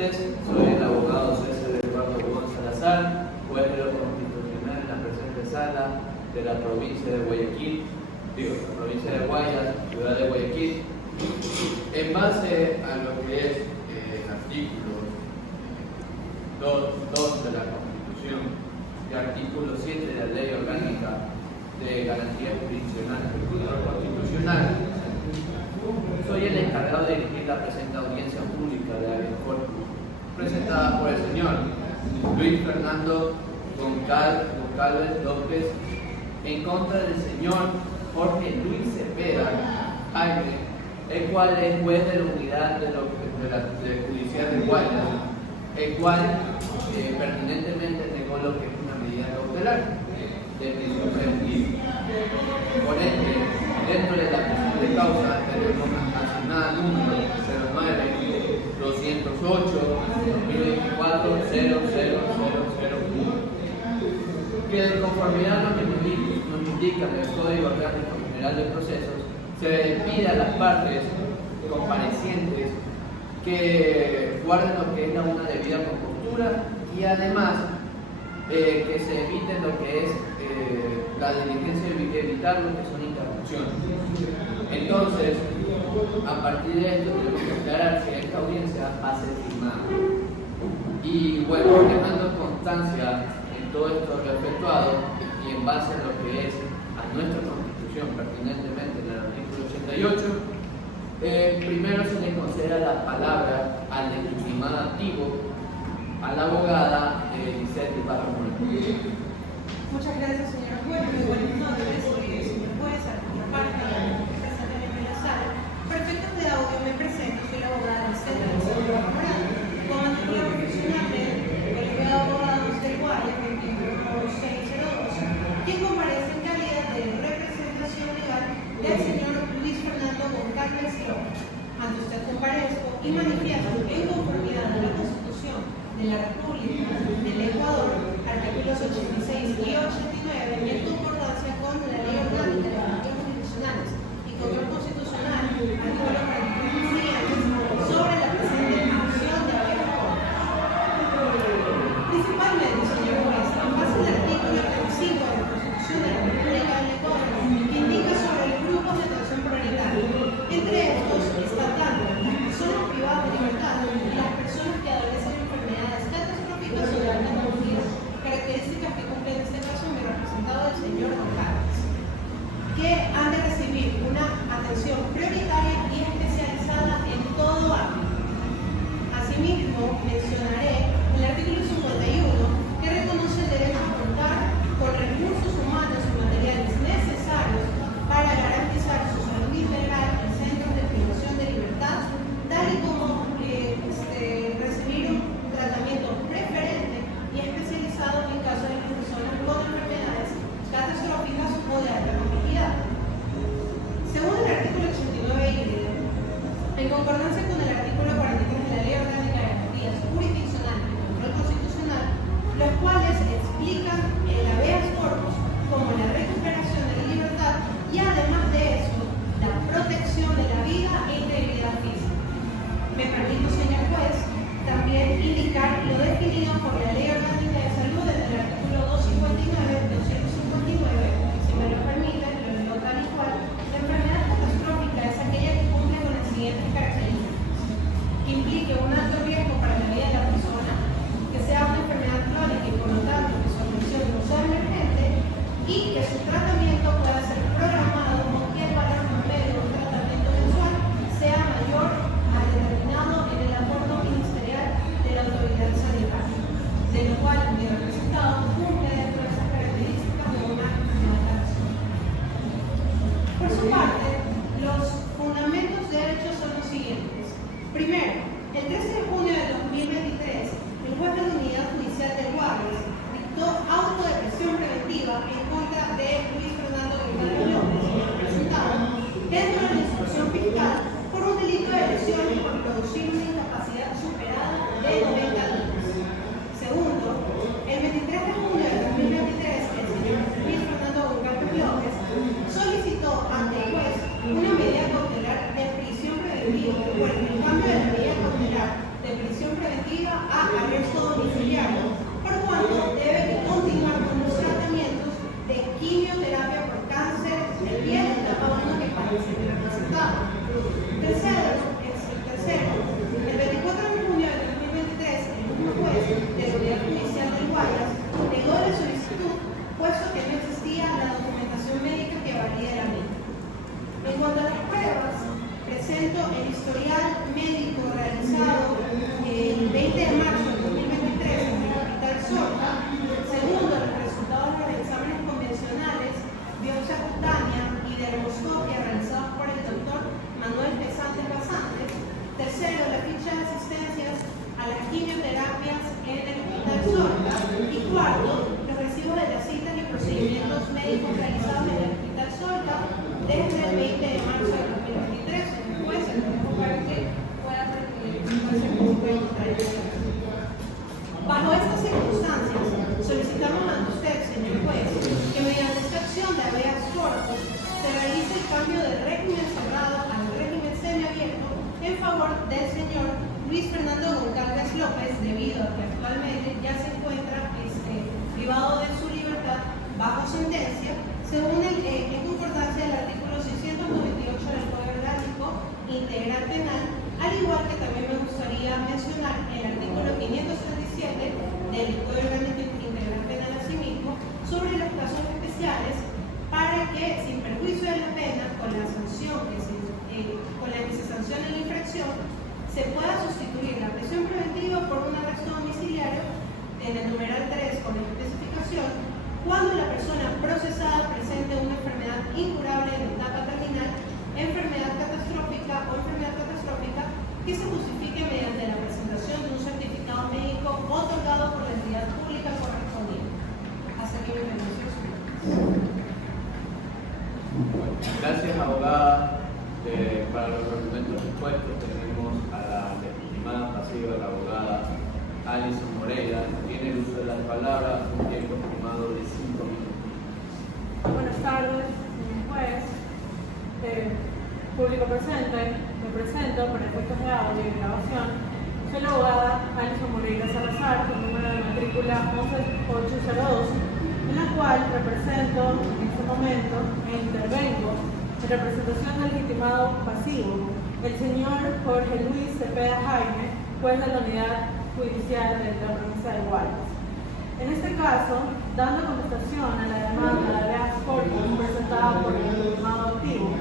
presentes. Soy el abogado César Eduardo Gómez Salazar, juez de lo constitucional en la presente sala de la provincia de Guayaquil, la provincia de Guayas, ciudad de Guayaquil, en base a lo que es el artículo 2 de la Constitución y artículo 7 de la Ley Orgánica de Garantía Jurisdiccional del Tribunal Constitucional. Soy el encargado de dirigir la presente audiencia pública de habeas corpus, presentada por el señor Luis Fernando Goncalves López, en contra del señor Jorge Luis Cepeda Jaime, el cual es juez de la unidad de la judicial de Guayas, el cual pertinentemente negó lo que es una medida cautelar de prisión preventiva. Por ende, dentro de la presión de causa tenemos asignada número 09-208-2024-00001, que de conformidad a lo que nos indica el Código Orgánico General de Procesos, se pide a las partes comparecientes que guarden lo que es una debida compostura y además que se evite lo que es la diligencia y evitar lo que son interrupciones. Entonces, a partir de esto tenemos que aclarar que esta audiencia va a ser firmada. Y bueno, dejando constancia en todo esto efectuado y en base a lo que es a nuestra Constitución, pertinentemente en el artículo 88, primero se le concede la palabra al legitimado activo, a la abogada Lisette Ibarra Moreno. Muchas gracias, señor juez. Muy buenas noches, señor juez, a la contraparte, a la presente en la sala. Para efectos de audio me presento, soy la abogada Lisette Ibarra Moreno, con matrícula profesional del Colegio de Abogados de Guayas, 21602, quien comparece en calidad de representación legal del señor Luis Fernando Goncalves López. Ante usted comparezco y manifiesto en conformidad a la Constitución de la República del Ecuador, artículos 86 y 89, en concordancia con la Ley Orgánica de Garantías Jurisdiccionales y Control Constitucional, artículo 46, sobre la presente acción de habeas corpus. Principalmente, señor juez, en base al artículo 35 de la Constitución de la República del Ecuador, que indica sobre los grupos de atención prioritaria. Entre estos está tanto las personas privadas de libertad y las personas que adolecen enfermedades catastróficas o de alta complejidad, características que cumple en este caso mi representado, el señor Goncalves, que han de recibir una atención prioritaria y especializada en todo ámbito. Asimismo, mencionaré el artículo 51, que reconoce el derecho a contar con recursos humanos y materiales necesarios para garantizar su salud integral en centros de privación de libertad, tal y como recibir un tratamiento preferente y especializado en caso de las personas con enfermedades catastróficas o de alta complejidad. Según el artículo 89 híbrido, en concordancia con el artículo 43 de la Ley Orgánica de Garantías Jurisdiccional y Control Constitucional, los cuales explican el habeas corpus como la recuperación de la libertad y además de quimioterapias en el Hospital Zorca. Y cuarto, los recibos de las citas y procedimientos médicos realizados en el Hospital Zorca desde el 20 de marzo de 2023. Después, el tiempo para que pueda bajo estas circunstancias, solicitamos ante usted, señor juez, que mediante esta acción de habeas corpus se realice el cambio del régimen cerrado al régimen semiabierto en favor del señor Luis Fernando Goncalves López, debido a que actualmente ya se encuentra privado de su libertad bajo sentencia, según en concordancia del artículo 698 del Código Orgánico Integral Penal, al igual que también me gustaría mencionar el artículo 537 del Código Orgánico Integral Penal asimismo, sobre los casos especiales, para que, sin perjuicio de la pena, con la sanción con la que se sancione la infracción, se pueda sustituir la prisión preventiva por un arresto domiciliario en el numeral 3 con especificación cuando la persona procesada presente una enfermedad incurable en etapa terminal, enfermedad catastrófica o enfermedad catastrófica que se justifique mediante la presentación de un certificado médico otorgado por la entidad pública correspondiente. Hasta aquí mi intervención. Gracias, abogada. Para los argumentos expuestos tenemos a la legitimada pasiva, la abogada Alison Moreira. Tiene el uso de las palabras, un tiempo estimado de 5 minutos. Buenas tardes, señor juez, público presente. Me presento por efectos de audio y grabación. Soy la abogada Alison Moreira Salazar, con número de matrícula 11802, en la cual represento en este momento e intervengo en representación del legitimado pasivo, el señor Jorge Luis Cepeda Jaime, juez de la Unidad Judicial de la provincia de Guayas. En este caso, dando contestación a la demanda de habeas corpus presentada por el legitimado activo,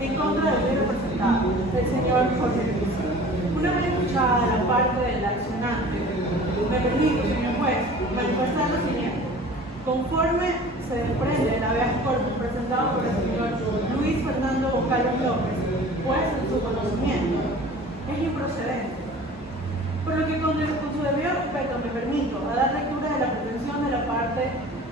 en contra del bien representado, el señor Jorge Luis. Una vez escuchada la parte del accionante, me permito, señor juez, manifestar lo siguiente. Conforme se desprende el habeas corpus presentado por el señor Luis Fernando Goncalves López, pues en su conocimiento es improcedente. Por lo que con su debido respeto me permito a dar lectura de la pretensión de la parte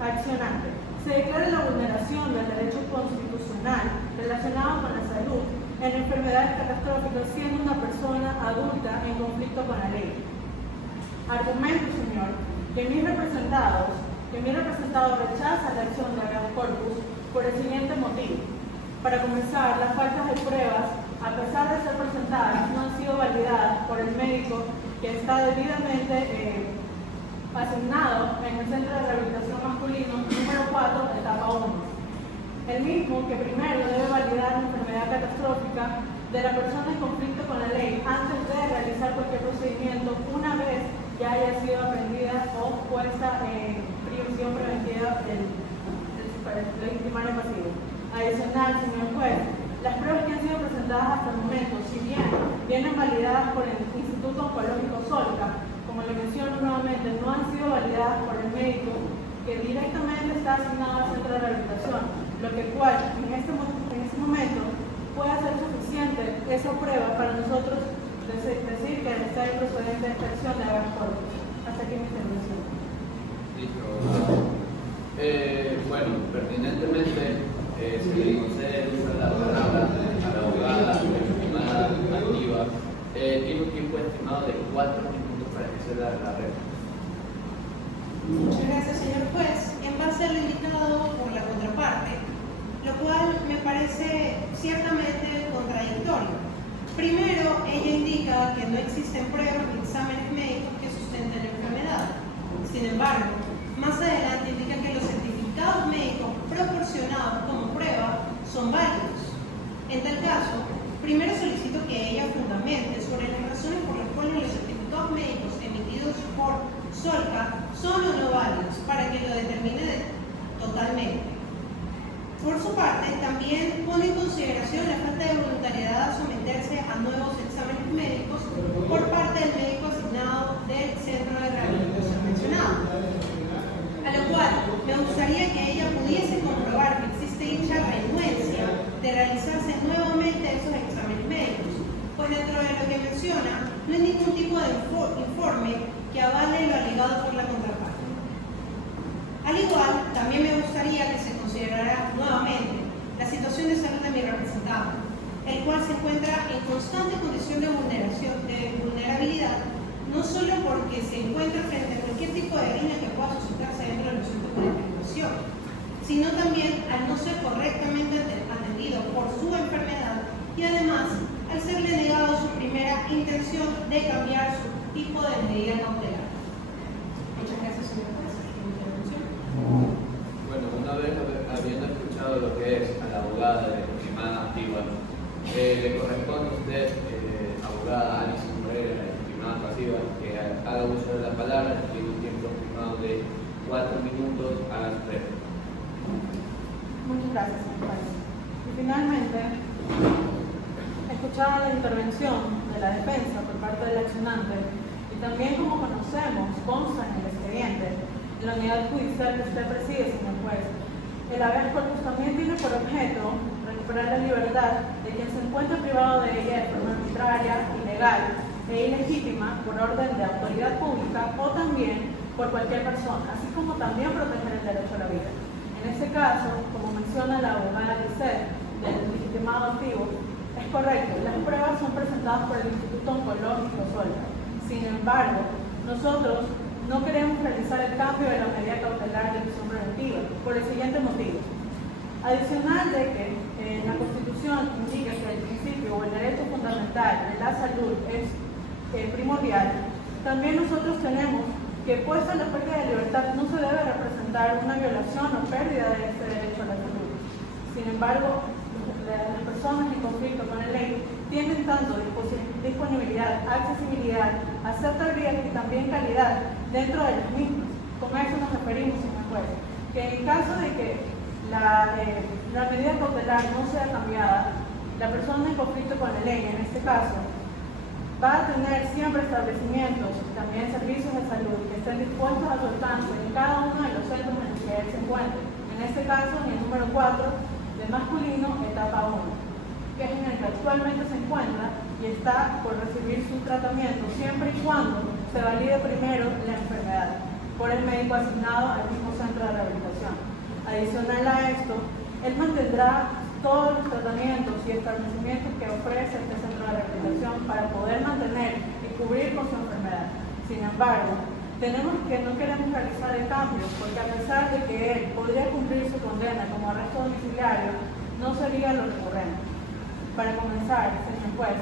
accionante. Se declara la vulneración del derecho constitucional relacionado con la salud en enfermedades catastróficas siendo una persona adulta en conflicto con la ley. Argumento, señor, que mi representado rechaza la acción de habeas corpus por el siguiente motivo. Para comenzar, las faltas de pruebas, a pesar de ser presentadas, no han sido validadas por el médico que está debidamente asignado en el Centro de Rehabilitación Masculino número 4, etapa 1. El mismo que primero debe validar la enfermedad catastrófica de la persona en conflicto con la ley antes de realizar cualquier procedimiento, una vez ya haya sido aprendida o puesta en prisión preventiva del legitimario pasivo. Adicional, señor juez, las pruebas que han sido presentadas hasta el momento, si bien vienen validadas por el Instituto Oncológico Zorca, como le menciono nuevamente, no han sido validadas por el médico que directamente está asignado al centro de rehabilitación, lo que cual en este momento puede ser suficiente esa prueba para nosotros decir que está improcedente esta acción de habeas corpus. Hasta aquí mi intervención. Listo. Bueno, pertinentemente se le concede el uso de la palabra a la abogada legitimada activa. Tiene un tiempo estimado de 4 minutos para ejercer la réplica. Muchas gracias, señor juez. En base a lo indicado por la contraparte, lo cual me parece ciertamente contradictorio. Primero, ella indica que no existen pruebas ni exámenes médicos que sustenten la enfermedad. Sin embargo, más adelante indica que los certificados médicos proporcionados como prueba son válidos. En tal caso, primero solicito que ella fundamente sobre las razones por las cuales los certificados médicos emitidos por Zorca son o no válidos para que lo determine totalmente. Por su parte, también pone en consideración la falta de voluntariedad a someterse a nuevos exámenes médicos por parte del médico asignado del centro de rehabilitación mencionado. A lo cual me gustaría que ella pudiese comprobar que existe dicha renuencia de realizarse nuevamente esos exámenes médicos, pues dentro de lo que menciona no hay ningún tipo de solo porque se encuentra frente a cualquier tipo de hernia que pueda suscitarse dentro de los centros de rehabilitación, sino también al no ser correctamente atendido por su enfermedad y además al serle negado su primera intención de cambiar su tipo de medida cautelar. Muchas gracias, señor juez. Intervención. Bueno, una vez habiendo escuchado lo que es a la abogada legitimada activa, le corresponde a usted, abogada Alice Moreira, legitimada pasiva, que haga uso de la palabra, tiene un tiempo estimado de 4 minutos a las 3. Muchas gracias, señor juez. Y finalmente, escuchada la intervención de la defensa por parte del accionante y también, como conocemos, consta en el expediente de la unidad judicial que usted preside, señor juez, el habeas corpus también tiene por objeto recuperar la libertad de quien se encuentre privado de ella de forma arbitraria, ilegal e ilegítima por orden de autoridad pública o también por cualquier persona, así como también proteger el derecho a la vida. En este caso, como menciona la abogada Lisset, del legitimado activo, es correcto, las pruebas son presentadas por el Instituto Oncológico Solta. Sin embargo, nosotros no queremos realizar el cambio de la medida cautelar de prisión preventiva por el siguiente motivo. Adicional de que la Constitución indica que el principio o el derecho fundamental de la salud es primordial, también nosotros tenemos que, puesta la pérdida de libertad, no se debe representar una violación o pérdida de este derecho a la salud. Sin embargo, las personas en conflicto con la ley tienen tanto disponibilidad, accesibilidad, aceptabilidad y también calidad dentro de las mismas. Con eso nos referimos, señor juez, que en caso de que la medida cautelar no sea cambiada, la persona en conflicto con la ley, en este caso, va a tener siempre establecimientos y también servicios de salud que estén dispuestos a su alcance en cada uno de los centros en los que él se encuentre. En este caso, en el número 4, de masculino, etapa 1, que es en el que actualmente se encuentra y está por recibir su tratamiento siempre y cuando se valide primero la enfermedad por el médico asignado al mismo centro de rehabilitación. Adicional a esto, él mantendrá todos los tratamientos y establecimientos que ofrece este centro de rehabilitación para poder mantener y cubrir con su enfermedad. Sin embargo, no queremos realizar el cambio porque, a pesar de que él podría cumplir su condena como arresto domiciliario, no sería lo recurrente. Para comenzar, señor juez,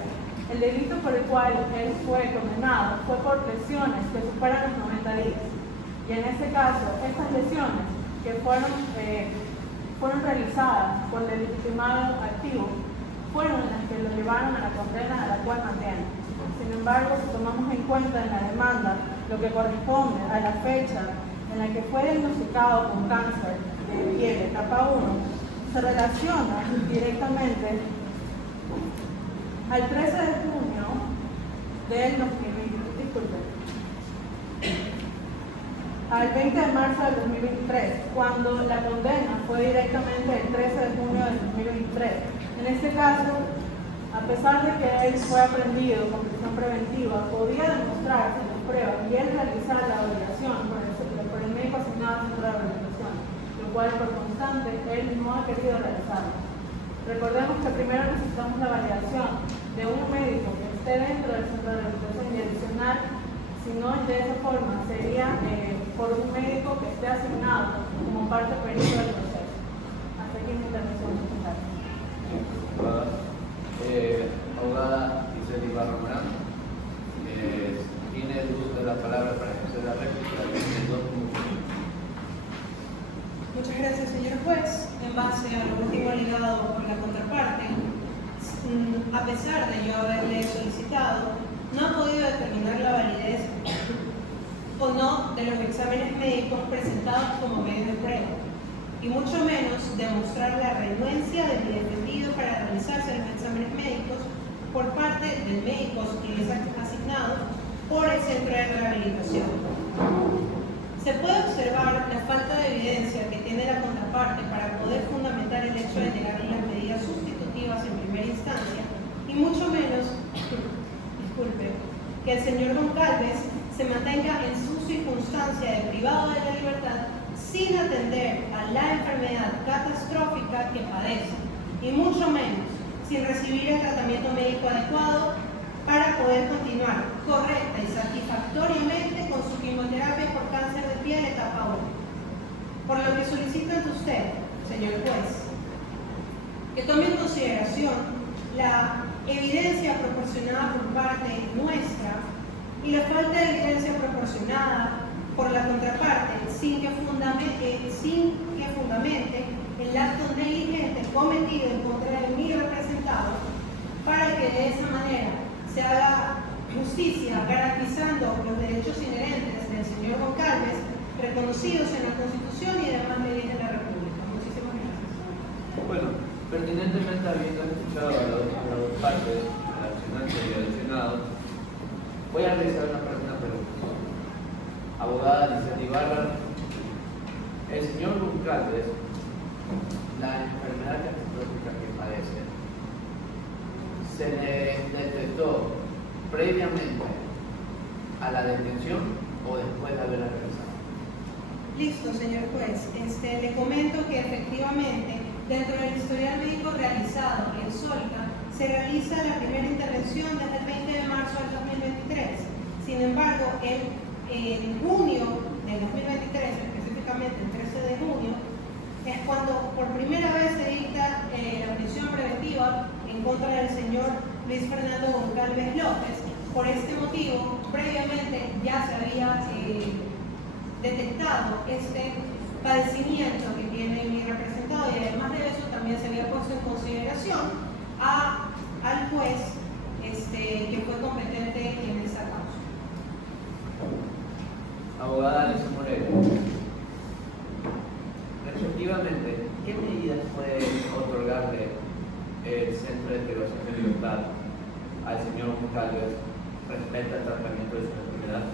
el delito por el cual él fue condenado fue por lesiones que superan los 90 días. Y en este caso, estas lesiones que fueron realizadas por el legitimado activo fueron las que lo llevaron a la condena a la cual mantiene. Sin embargo, si tomamos en cuenta en la demanda lo que corresponde a la fecha en la que fue diagnosticado con cáncer de piel, etapa 1, se relaciona directamente al 13 de junio del 2020, disculpe, al 20 de marzo del 2023, cuando la condena fue directamente el 13 de junio del 2023. En este caso, a pesar de que él fue aprendido con prisión preventiva, podía demostrarse en las pruebas y él realizar la validación por el médico asignado al centro de rehabilitación, lo cual por constante él no ha querido realizarlo. Recordemos que primero necesitamos la validación de un médico que esté dentro del centro de rehabilitación y adicional, si no de esa forma, sería por un médico que esté asignado como parte perito del proceso. Hasta aquí mi intervención. Muchas gracias. Abogada Lisset Ibarra Morán, tiene el uso de la palabra para ejercer la réplica. Tiene 2 minutos. Muchas gracias, señor juez. En base a lo último alegado por la contraparte, a pesar de yo haberle solicitado, no ha podido determinar la validez o no de los exámenes médicos presentados como medio de prueba, y mucho menos demostrar la renuencia de mi defendido para realizarse los exámenes médicos por parte del médico que es asignado por el centro de rehabilitación. Se puede observar la falta de evidencia que tiene la contraparte para poder fundamentar el hecho de negar las medidas sustitutivas en primera instancia, y mucho menos, que el señor Goncalves se mantenga en su circunstancia de privado de la libertad sin atender a la enfermedad catastrófica que padece, y mucho menos sin recibir el tratamiento médico adecuado para poder continuar correcta y satisfactoriamente ante usted, señor juez, que tome en consideración la evidencia proporcionada por parte nuestra y la falta de evidencia proporcionada por la contraparte sin que fundamente el acto negligente cometido en contra de mi representado, para que de esa manera se haga justicia garantizando los derechos inherentes del señor Goncalves reconocidos en la Constitución y demás leyes de la República. Muchísimas gracias. Bueno, pertinentemente habiendo escuchado a las dos partes, al accionante y al Senado, voy a realizar una pregunta. Abogada Lizeth Ibarra, el señor Goncalves, la enfermedad catastrófica que padece, se le detectó previamente a la detención o después de haberla realizado. Listo, señor juez. Le comento que efectivamente, dentro del historial médico realizado en Solca, se realiza la primera intervención desde el 20 de marzo del 2023. Sin embargo, en junio del 2023, específicamente el 13 de junio, es cuando por primera vez se dicta la prisión preventiva en contra del señor Luis Fernando Goncalves López. Por este motivo, previamente ya se había detectado este padecimiento que tiene mi representado, y además de eso también se había puesto en consideración al juez que fue competente en esta causa. Abogada Alicia Moreno, respectivamente, ¿qué medidas puede otorgarle el Centro de Privación de Libertad al señor Goncalves respecto al tratamiento de su enfermedad?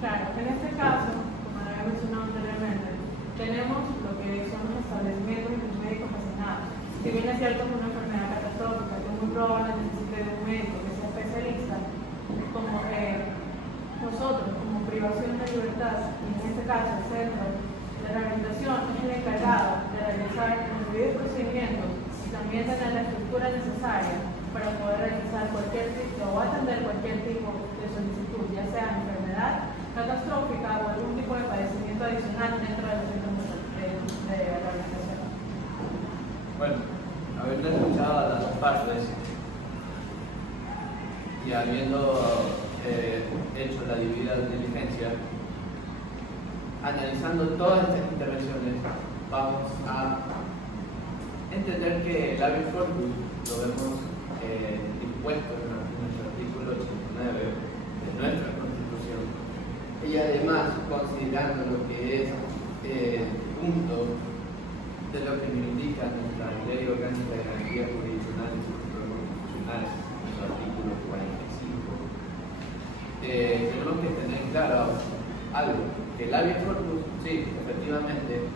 Claro, en este caso, como lo había mencionado anteriormente, tenemos lo que son los establecimientos de los médicos asignados. Si bien es cierto que una enfermedad catastrófica que muy probable necesite de un médico que sea especialista, como nosotros, como privación de libertad, y en este caso el centro de rehabilitación es el encargado de realizar los debidos procedimientos y también tener la estructura necesaria para poder realizar cualquier tipo o atender cualquier tipo de solicitud, ya sea enfermedad catastrófica o algún tipo de padecimiento adicional dentro del centro de rehabilitación. Bueno, habiendo escuchado a las dos partes y habiendo hecho la debida diligencia, analizando todas estas intervenciones, vamos a entender que el habeas corpus lo vemos dispuesto en nuestro artículo 89 de nuestra Constitución, y además considerando lo que es punto de lo que nos indica nuestra Ley Orgánica de Garantía Jurisdiccional y Constitucional, nuestro artículo 45, tenemos que tener claro algo, que el habeas corpus, sí, efectivamente,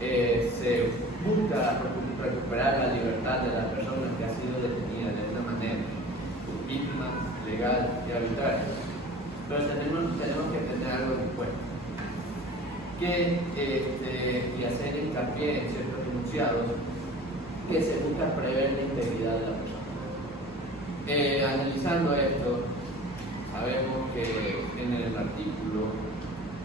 se busca recuperar la libertad de la persona que ha sido detenida de una manera víctima, legal y arbitraria. Pero tenemos que tener algo en cuenta, y hacer hincapié en ciertos enunciados que se busca prever la integridad de la persona. Analizando esto, sabemos que en el artículo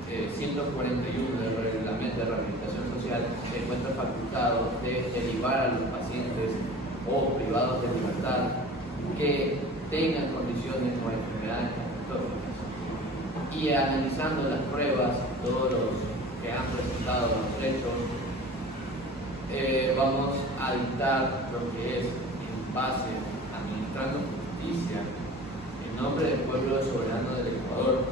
141 del Reglamento de Rehabilitación Social se encuentra facultado de derivar a los pacientes o privados de libertad que tengan condiciones o enfermedades catastróficas. Y analizando las pruebas, todos los que han presentado los hechos, vamos a dictar lo que es, en base, administrando justicia, en nombre del pueblo soberano del Ecuador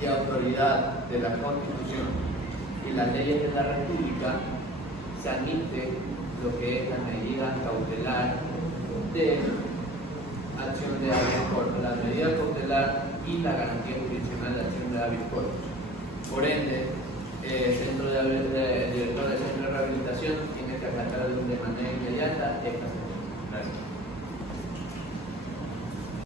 y autoridad de la Constitución y las leyes de la República, se admite lo que es la medida cautelar de acción de habeas corpus, la medida cautelar y la garantía jurisdiccional de acción de habeas corpus. Por ende, el director del Centro de Rehabilitación tiene que acatar de manera inmediata esta situación. Gracias.